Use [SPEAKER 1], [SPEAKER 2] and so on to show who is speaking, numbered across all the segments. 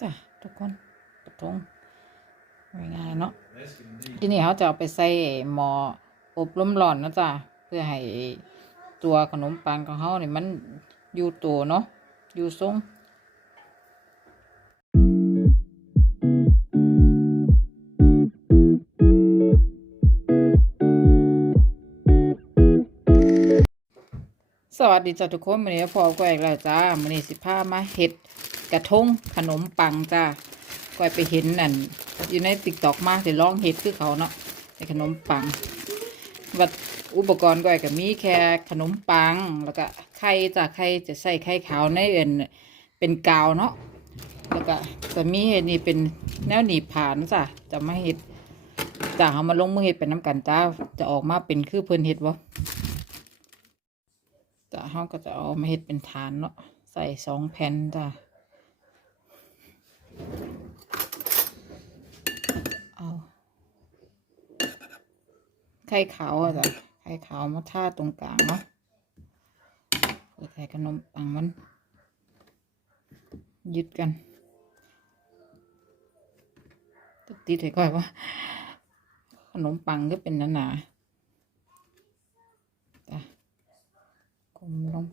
[SPEAKER 1] จ้ะทุกคนกระทงง่ายๆเนาะทีนี้เขาจะเอาไปใส่หม้ออบลมร้อนนะจ้ะเพื่อให้ตัวขนมปังของเขาเนี่ยมันอยู่ตัวเนาะอยู่ทรงสวัสดีจ้ะทุกคนวันนี้พอก้อยอีกแล้วจ้าวันนี้สิพามาเห็ด กระทงขนมปังจ้าก้อยไปเห็นนั่นอยู่ในติ๊กตอกมาสิลองเห็ดคือเขาเนาะในขนมปังวัดอุปกรณ์ก้อยก็มีแค่ขนมปัง แล้วก็ไข่จ้ะไข่จะใส่ไข่ขาวในเอ็นเป็นกาวเนาะแล้วก็จะมีเห็ดนี่เป็นแนวหนีบผ่านจ้ะจะมาเห็ดจ้าเอามาลงมือเห็ดเป็นน้ำกันจ้าจะออกมาเป็นคือเพิ่นเห็ดบ่จ้ะเฮาก็จะเอามาเห็ดเป็นฐานเนาะใส่สองแผ่นจ้ะเอา ไข่ขาวอะจ้ะไข่ขาวมาทาตรงกลางเนาะเพื่อให้ขนมปังมัน ยึดกันติดให้ก่อยว่า ขนมปังก็เป็นหนาๆจ้ะกลมลง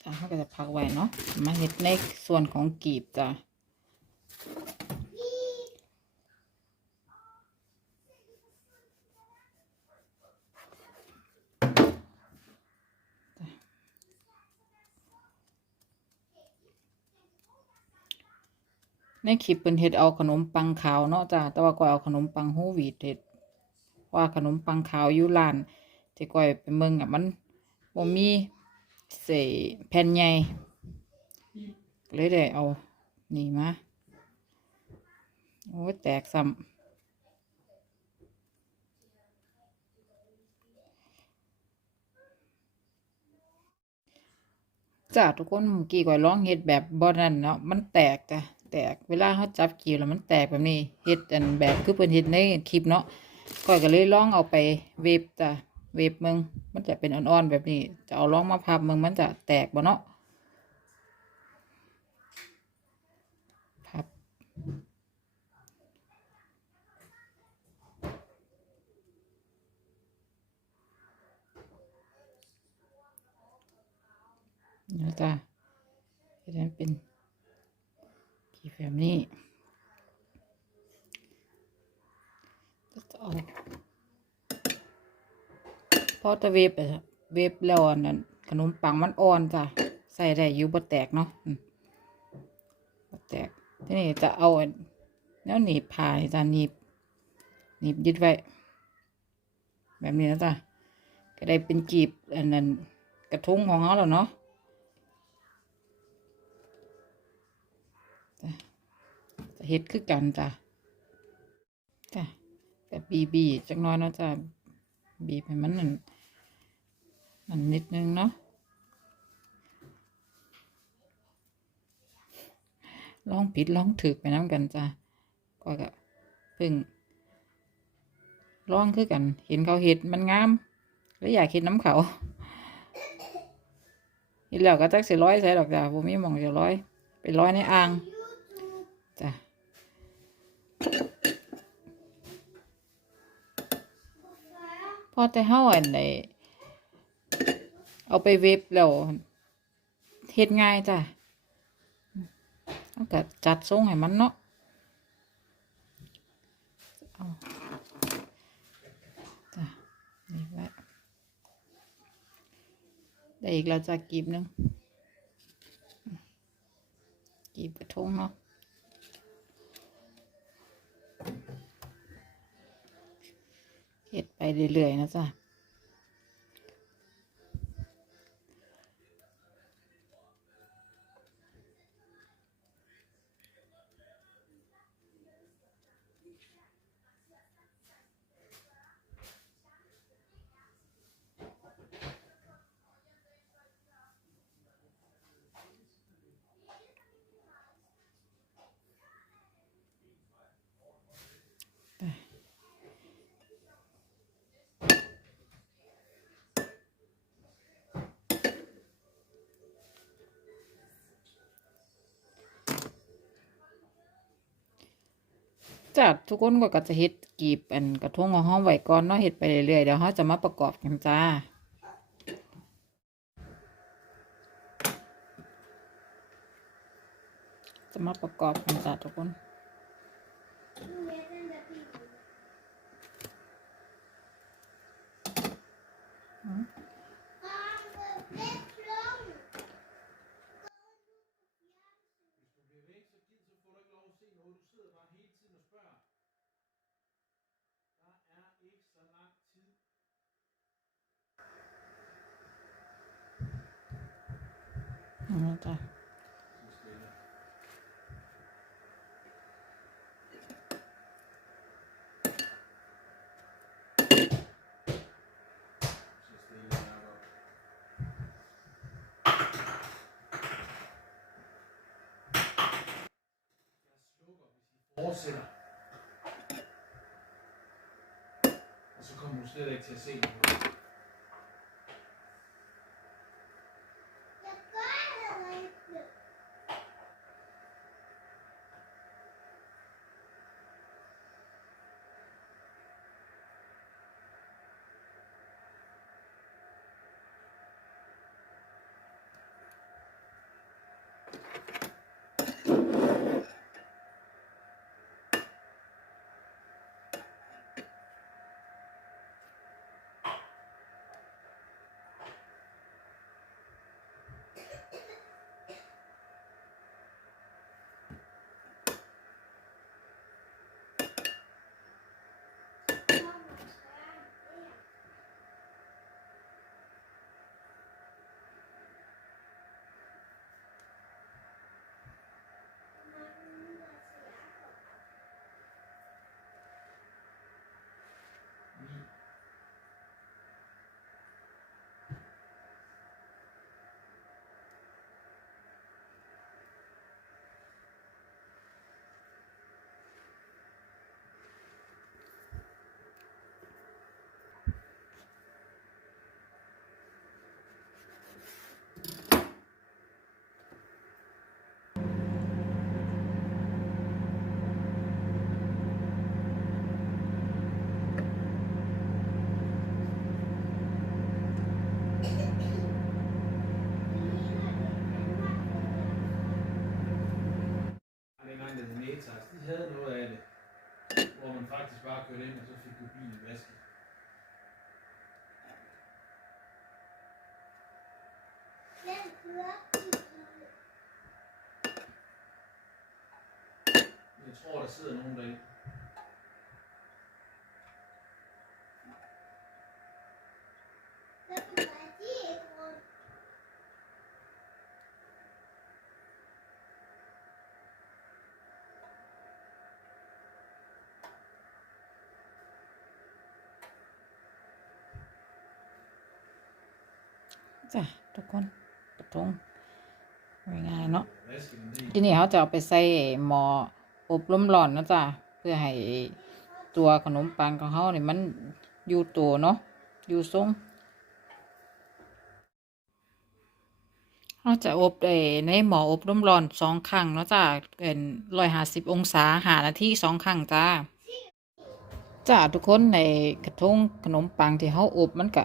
[SPEAKER 1] จ้ะเขาก็จะพักไว้เนาะ มาเห็ดในส่วนของกีบจ้ะ ในคลิปเป็นเห็ดเอาขนมปังขาวเนาะจ้ะแต่ว่าก็เอาขนมปังโฮลวีตเห็ดว่าขนมปังขาวยู่ร้านที่ก้อยไปเมืองอะมันบ่มีเศษแผ่นใหญ่เลยได้เอา นี่มาโอ้แตกซ้ำจ้าทุกคนเมื่อกี้ก่อยลองเฮ็ดแบบบ่นั่นเนาะมันแตกจ้ะ แตก เวลาเขาจับกีบแล้วมันแตกแบบนี้เฮ็ดอันแบบคือเพิ่นเฮ็ดในคลิปเนาะก้อยก็เลยลองเอาไปเวฟจ้ะเวฟมืองมันจะเป็นอ่อนๆแบบนี้ จะเอาลองมาพับมืองมันจะแตกบ่เนาะพับนะจ๊ะจะได้เป็น กี่แบบนี้จะเอาพอตะเวฟไปจ้ะเวฟแล้วอันนั้นขนมปังมันอ่อนจ้ะ ใส่ได้อยู่บ่แตกเนาะบแตก ทีนี้จะเอาอันแล้วหนีบผ่าจ้ะหนีบหนีบยึดไว้ แบบนี้นะจ๊ะก็ได้เป็นจีบอันนั้นกระทุ้งของเขาแล้วเนาะจะ เฮ็ดคือกันจ้ะจ้ะแบบบีบีจักน้อยเนาะจ้ะบีบให้มันนั่นนั่นนิดนึงเนาะลองผิดลองถูกไปน้ำกันจ้ะก็ก็เพิ่งลองคือกัน เห็นเขาเห็ดมันงามแล้วอยากเห็ดน้ำเขาเห็นแล้วก็จักสิร้อยใส่ดอกจ้ะผมมีมองจะร้อย ไปร้อยในอ่างจ้ะ พอแต่เฮาอันไหนเอาไปเว็บแล้วเฮ็ดง่ายจ้ะเอาก็จัดทรงให้มันเนาะเอาจ้ะนี่ไว้ได้อีกแล้วจ้ะกีบหนึงกีบกระทงเนาะ เห็ดไปเรื่อยๆนะจ๊ะ จ้ะทุกคนก็กจะเฮ็ดกีบอันกระทงของห้องไว้ก่อนเนาะเฮ็ดไปเรื่อยๆเดี๋ยวเฮาจะมาประกอบกันจ้าจะมาประกอบกันจ้าทุกคน
[SPEAKER 2] fra. Der er ikke så lang tid. Nå, der. Fortsætter. instead of excessive. Kørte ind, og så fik du bilen vasket. Jeg tror, der sidder nogen derinde.
[SPEAKER 1] จ้ะทุกคนกระทงง่ายๆเนาะทีนี้เขาจะเอาไปใส่หม้ออบลมร้อนนะจ๊ะเพื่อให้ตัวขนมปังของเขาเนี่ยมันอยู่ตัวเนาะอยู่ทรงเขาจะอบเอในหม้ออบลมร้อนสองครั้งเนาะจ้ะเอ็นร้อยห้าสิบองศาหานาทีสองครั้งจ้าจ้าทุกคนในกระทงขนมปังที่เขาอบมันก็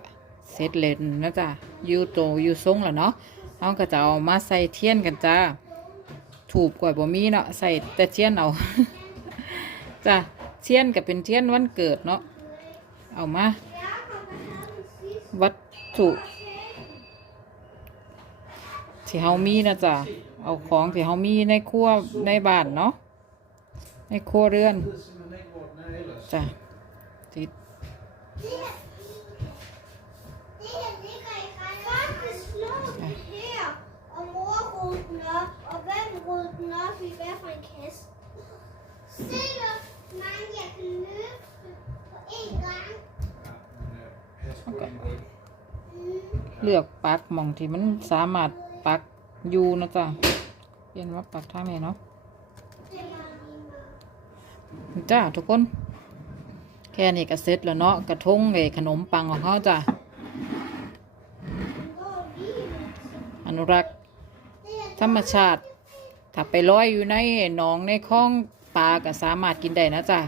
[SPEAKER 1] เสร็จเลยนะจ้ะอยู่ตัวอยู่ทรงแล้วเนาะเขาก็จะเอามาใส่เทียนกันจ้าถูกกว่าบ่มีเนาะใส่แต่เทียนเอาจ้ะเทียนก็เป็นเทียนวันเกิดเนาะเอามา วัตถุที่เฮามีนะจ๊ะเอาของที่เฮามีในครัวในบ้านเนาะในครัวเรือนจ้ะติด เลือกปักหมองที่มันสามารถปักอยู่นะจ๊ะเปลี่ยนว่าปักทางไหนเนาะจ้าทุกคน แค่นี้ก็เสร็จแล้วเนาะกระทงไอ้ขนมปังของเขาจ้ะอนุรักษ์ธรรมชาติถ้าไปลอยอยู่ในหนองในคลอง ปลาก็สามารถกินได้นะจ้ะ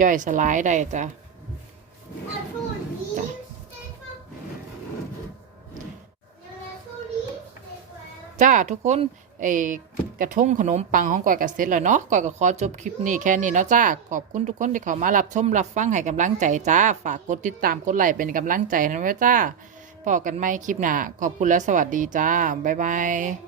[SPEAKER 1] ย่อยสลายได้จ้ะจ้าทุกคนเอ้กระทงขนมปังของก้อยกับเสร็จแล้วเนาะก้อยก็ขอจบคลิปนี้แค่นี้เนาะจ้าขอบคุณทุกคนที่เข้ามารับชมรับฟังให้กำลังใจจ้าฝากกดติดตามกดไลค์เป็นกำลังใจนะไว้จ้าพอกันไหมคลิปหน้าขอบคุณและสวัสดีจ้าบ๊ายบาย